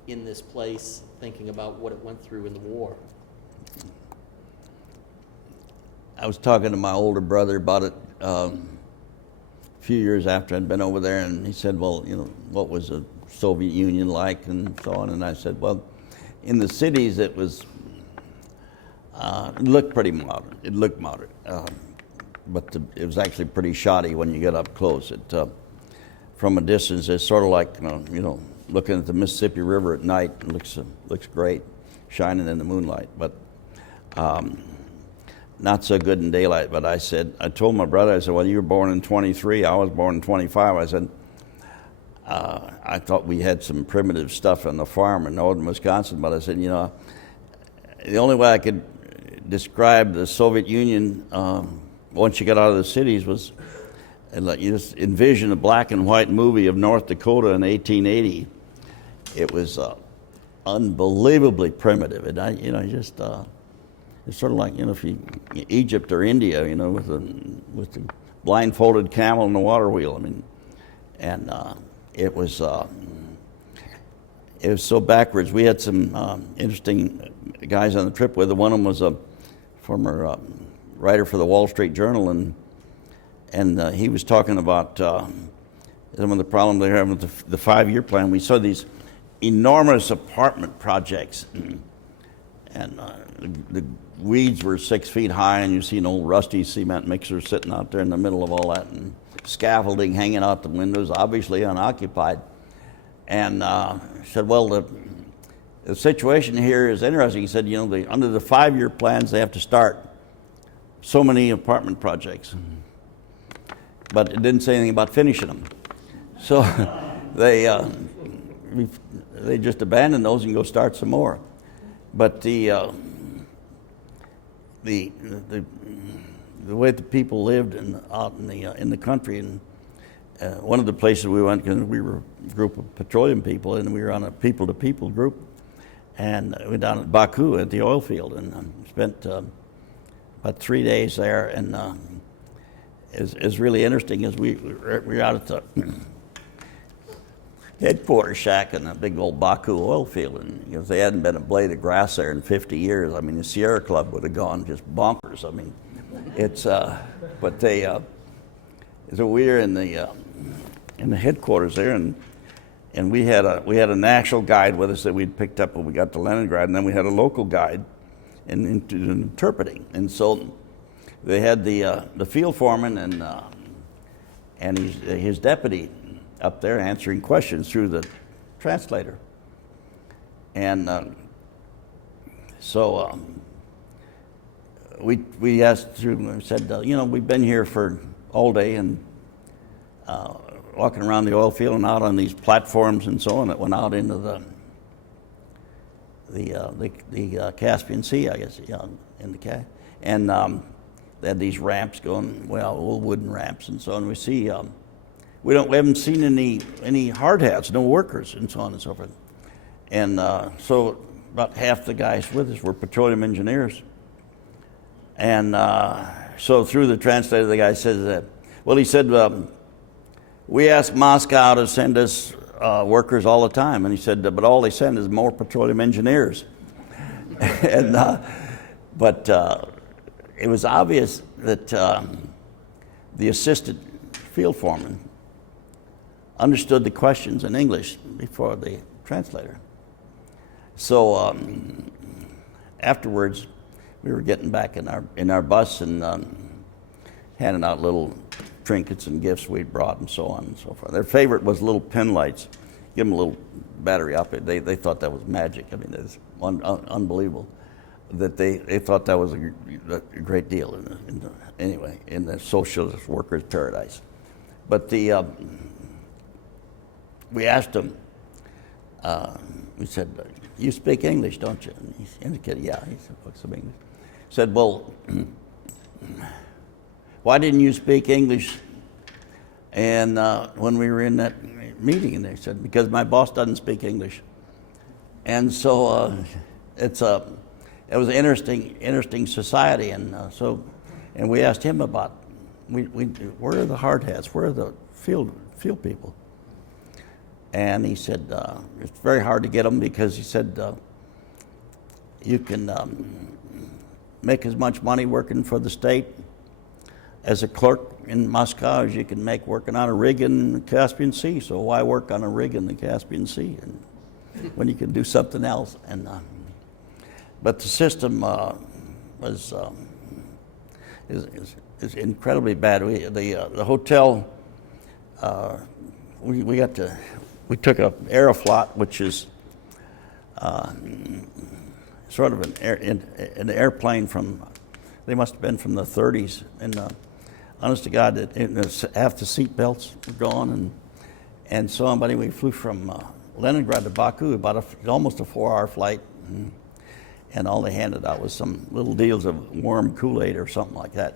in this place, thinking about what it went through in the war. I was talking to my older brother about it a few years after I'd been over there, and he said, well, what was the Soviet Union like and so on? And I said, well, in the cities it was, it looked pretty modern. It looked modern, but it was actually pretty shoddy when you get up close. From a distance, it's sort of like, looking at the Mississippi River at night. It looks great, shining in the moonlight. But not so good in daylight. But I told my brother, I said, well, you were born in 23, I was born in 25. I said, I thought we had some primitive stuff on the farm in northern Wisconsin, but I said, you know, the only way I could describe the Soviet Union once you got out of the cities was, you just envision a black and white movie of North Dakota in 1880. It was unbelievably primitive, and it's sort of like, you know, if you Egypt or India, you know, with the blindfolded camel and the water wheel. I mean, and it was so backwards. We had some interesting guys on the trip with us. One of them was a former writer for the Wall Street Journal, and he was talking about some of the problems they're having with the 5-year plan. We saw these enormous apartment projects, and the weeds were 6 feet high, and you see an old rusty cement mixer sitting out there in the middle of all that, and scaffolding hanging out the windows, obviously unoccupied. And said, well, the situation here is interesting. He said, you know, under the 5-year plans, they have to start so many apartment projects, but it didn't say anything about finishing them. So they just abandoned those and go start some more. But the way the people lived out in the country, and one of the places we went, because we were a group of petroleum people, and we were on a people-to-people group, and we were down at Baku at the oil field, and spent about 3 days there, and is really interesting. As we were out at the headquarters shack in a big old Baku oil field, and because they hadn't been a blade of grass there in 50 years. I mean, the Sierra Club would have gone just bonkers. I mean, it's but they so we were in the headquarters there, and we had a national guide with us that we'd picked up when we got to Leningrad, and then we had a local guide in interpreting. And so they had the field foreman and his deputy up there answering questions through the translator. And so we asked through, we said, you know, we've been here for all day and walking around the oil field and out on these platforms and so on that went out into the Caspian Sea, I guess, in the and they had these ramps going, well, old wooden ramps and so on. We see we haven't seen any hard hats, no workers, and so on and so forth. And so about half the guys with us were petroleum engineers. And so through the translator, the guy says, well, he said, we ask Moscow to send us workers all the time. And he said, but all they send is more petroleum engineers. And but it was obvious that the assistant field foreman understood the questions in English before the translator. So afterwards, we were getting back in our bus and handing out little trinkets and gifts we'd brought and so on and so forth. Their favorite was little pin lights. Give them a little battery up. They thought that was magic. I mean, it's unbelievable that they thought that was a great deal in the socialist workers' paradise. But we asked him, we said, you speak English, don't you? And he indicated, yeah, he spoke some English. Said, well, why didn't you speak English? And when we were in that meeting, and they said, because my boss doesn't speak English. And so it was an interesting society, and and we asked him about where are the hard hats, where are the field people? And he said it's very hard to get them because he said you can make as much money working for the state as a clerk in Moscow as you can make working on a rig in the Caspian Sea. So why work on a rig in the Caspian Sea and when you can do something else? And but the system is incredibly bad. The hotel we took a Aeroflot, which is sort of an airplane from They must have been from the 30s. And honest to God, half the seat belts were gone. And so we flew from Leningrad to Baku, almost a 4-hour flight. And all they handed out was some little deals of warm Kool-Aid or something like that.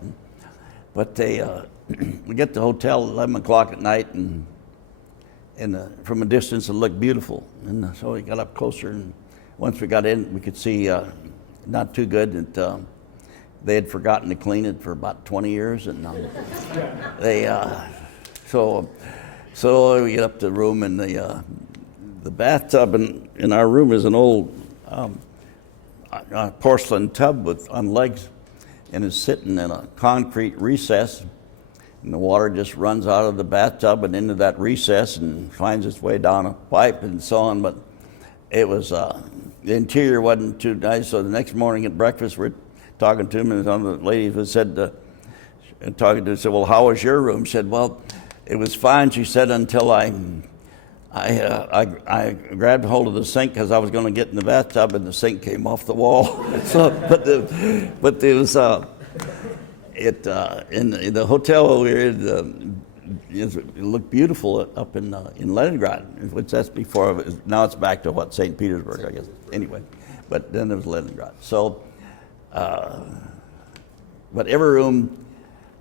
But we get to the hotel at 11 o'clock at night, and from a distance it looked beautiful. And so we got up closer, and once we got in, we could see not too good that they had forgotten to clean it for about 20 years. And so we get up to the room, and the bathtub in our room is an old porcelain tub on legs, and is sitting in a concrete recess, and the water just runs out of the bathtub and into that recess and finds its way down a pipe and so on. But it was the interior wasn't too nice. So the next morning at breakfast, we're talking to him, and one of the ladies said, well, how was your room? She said, well, it was fine. She said, until I grabbed hold of the sink because I was going to get in the bathtub, and the sink came off the wall. So, but it was in the hotel we were in. It looked beautiful up in Leningrad, which that's before. Now it's back to St. Petersburg, I guess. Anyway, but then there was Leningrad. So, but every room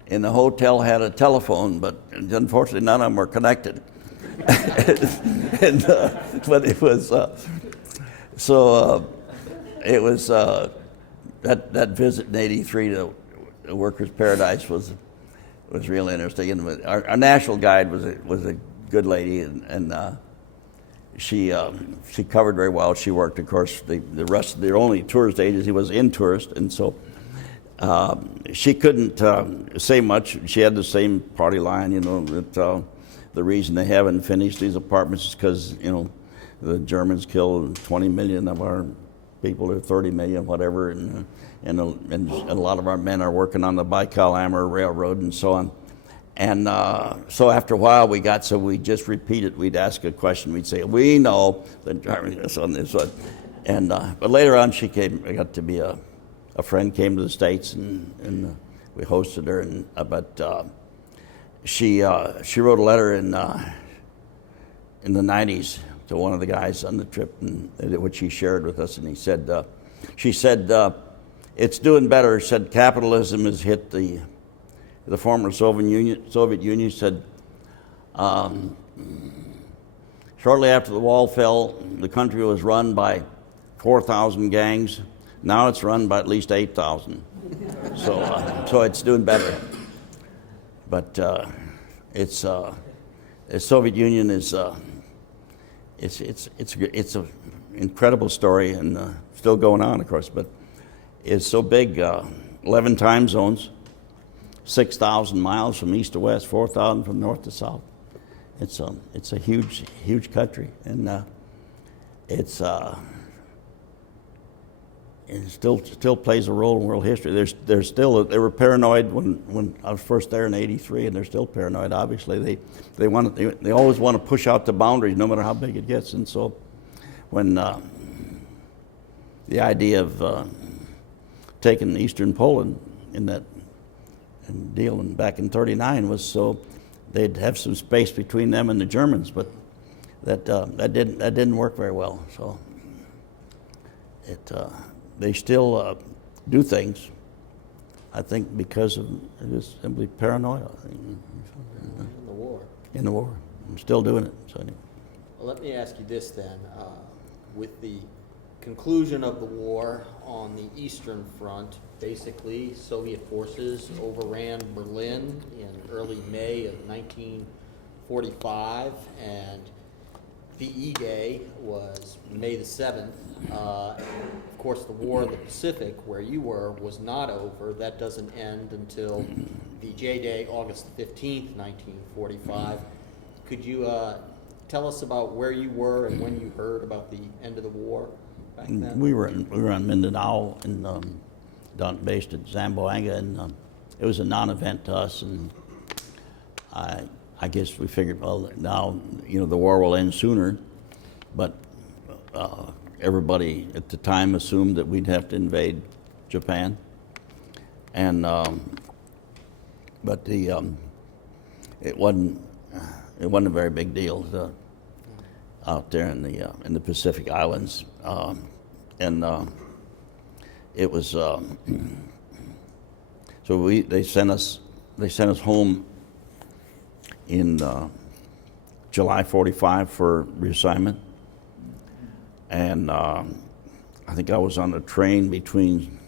in the hotel had a telephone, but unfortunately none of them were connected. But it was it was that visit in '83 to the Workers' Paradise was really interesting. And our national guide was a good lady, and she covered very well. She worked, of course, the rest of the only tourist agency was in tourist, and so she couldn't say much. She had the same party line, that. The reason they haven't finished these apartments is because, the Germans killed 20 million of our people, or 30 million, whatever, and a lot of our men are working on the Baikal-Amur Railroad and so on. And so after a while we just repeated. We'd ask a question, we'd say, we know the Germans on this one. And but later on she got to be a friend, came to the States, and we hosted her, She wrote a letter in the 90s to one of the guys on the trip, which he shared with us, and she said, it's doing better. She said, capitalism has hit the former Soviet Union. She said, shortly after the wall fell, the country was run by 4,000 gangs. Now it's run by at least 8,000. So it's doing better. But the Soviet Union is it's an incredible story, and still going on, of course. But it's so big, 11 time zones, 6,000 miles from east to west, 4,000 from north to south. It's a huge country, and it still plays a role in world history. They were paranoid when I was first there in '83, and they're still paranoid. Obviously, they always want to push out the boundaries, no matter how big it gets. And so, when the idea of taking eastern Poland in that deal back in '39 was so they'd have some space between them and the Germans, but that didn't work very well. So they still do things, I think, because of just simply paranoia. In the war. In the war. I'm still doing it. So anyway. Well, let me ask you this then. With the conclusion of the war on the Eastern Front, basically Soviet forces overran Berlin in early May of 1945, and VE Day was May the 7th. Of course, the war in the Pacific, where you were, was not over. That doesn't end until VJ Day, August 15th, 1945. Could you tell us about where you were and when you heard about the end of the war back then? We were on Mindanao, and based at Zamboanga, and it was a non-event to us. And I guess we figured, well, now the war will end sooner, but everybody at the time assumed that we'd have to invade Japan, and but it wasn't a very big deal out there in the Pacific Islands, and it was so they sent us home in July '45 for reassignment, and I think I was on a train between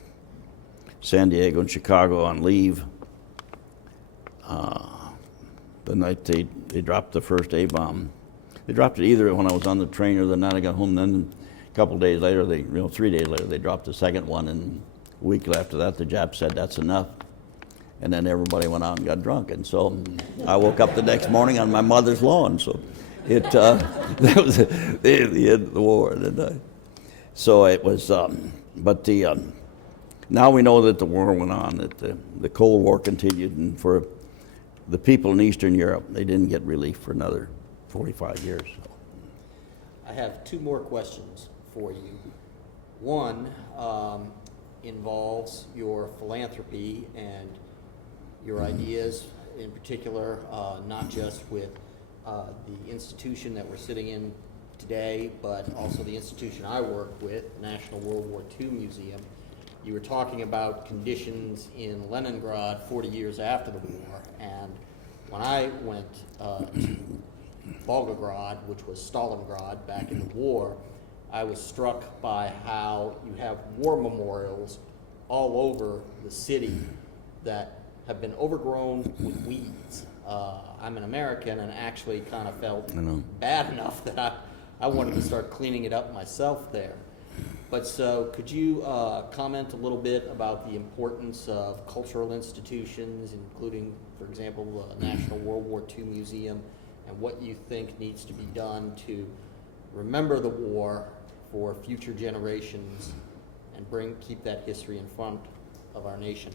San Diego and Chicago on leave the night they dropped the first A-bomb. They dropped it either when I was on the train or the night I got home. Then a couple of days later, 3 days later, they dropped the second one, and a week after that, the Japs said that's enough. And then everybody went out and got drunk, and so I woke up the next morning on my mother's lawn. So that was the end of the war. So it was, now we know that the war went on, that the Cold War continued, and for the people in Eastern Europe, they didn't get relief for another 45 years. So. I have two more questions for you. One involves your philanthropy and your ideas, in particular, not just with the institution that we're sitting in today, but also the institution I work with, National World War II Museum. You were talking about conditions in Leningrad 40 years after the war, and when I went to Volgograd, which was Stalingrad back in the war, I was struck by how you have war memorials all over the city that have been overgrown with weeds. I'm an American and actually kind of felt bad enough that I wanted to start cleaning it up myself there. But so could you comment a little bit about the importance of cultural institutions, including, for example, the National World War II Museum, and what you think needs to be done to remember the war for future generations and keep that history in front of our nation?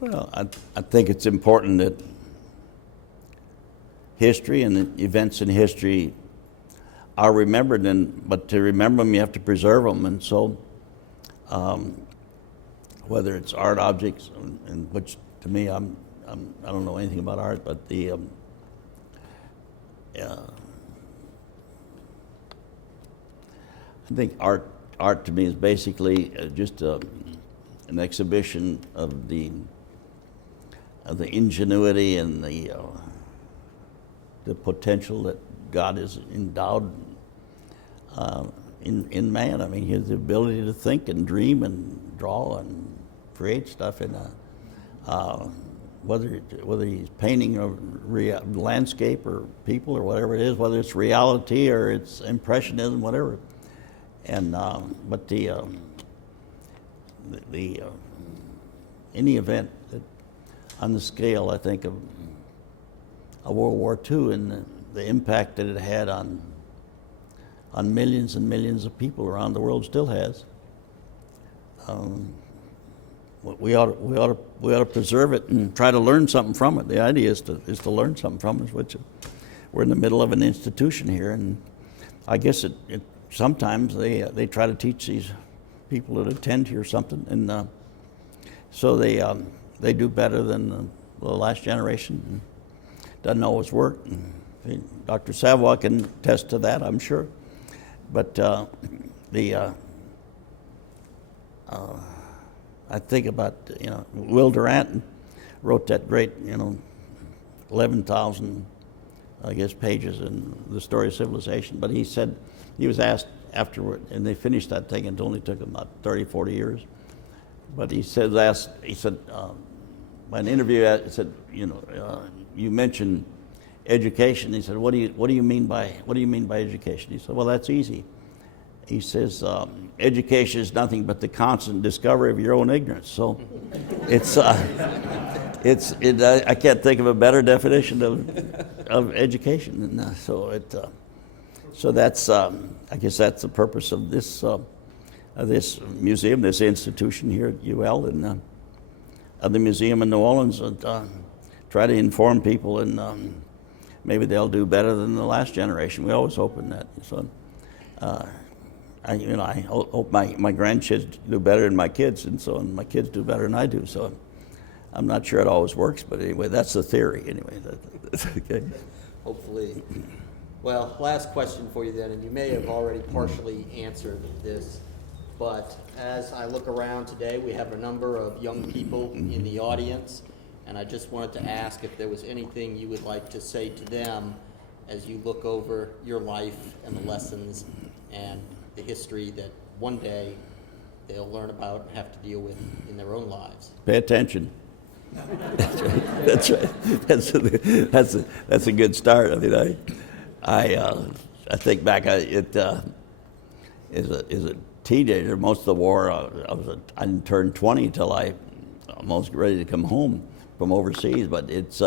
Well, I think it's important that history and the events in history are remembered, but to remember them, you have to preserve them. And so, whether it's art objects, and which to me, I don't know anything about art, but I think art to me is basically just an exhibition of the ingenuity and the potential that God has endowed in man. I mean, his ability to think and dream and draw and create stuff in whether he's painting a landscape or people or whatever it is, whether it's reality or it's impressionism, whatever. And but any event that on the scale, I think, of World War II and the impact that it had on millions and millions of people around the world still has. We ought to preserve it and try to learn something from it. The idea is to learn something from it, which we're in the middle of an institution here, and I guess it sometimes they try to teach these people that attend here something, and so they do better than the last generation. Doesn't always work. Dr. Savoy can attest to that, I'm sure. But I think about, Will Durant wrote that great, 11,000, I guess, pages in The Story of Civilization. But he said, he was asked afterward, and they finished that thing, and it only took about 30, 40 years. But he said, by an interview, he said, you mentioned education. He said, what do you mean by education? He said, well, that's easy. He says, education is nothing but the constant discovery of your own ignorance. So I can't think of a better definition of education. And so that's, I guess that's the purpose of this museum, this institution here at UL, and of the museum in New Orleans, try to inform people, and maybe they'll do better than the last generation. We always hope in that. So I hope my grandkids do better than my kids, and my kids do better than I do. So I'm not sure it always works, but anyway, that's the theory. Anyway, that's okay. Hopefully. Well, last question for you then, and you may have already partially answered this, but as I look around today, we have a number of young people in the audience, and I just wanted to ask if there was anything you would like to say to them as you look over your life and the lessons and the history that one day they'll learn about and have to deal with in their own lives. Pay attention. That's right. That's a good start. I mean, I think back. As a teenager, most of the war, I didn't turn 20 until I almost ready to come home from overseas. But it's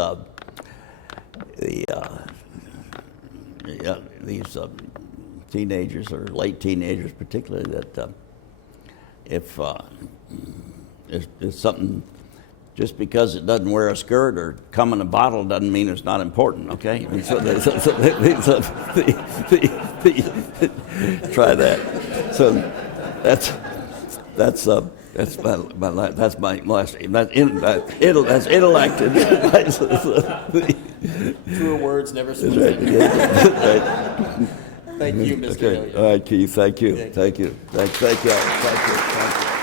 these teenagers or late teenagers, particularly, that if something. Just because it doesn't wear a skirt or come in a bottle doesn't mean it's not important, okay? And so try that. So that's my last name. That's intellected. Truer words never spoken. Thank you, Mr. Hilliard. All right, Keith. Thank you. Thank you. Thank you.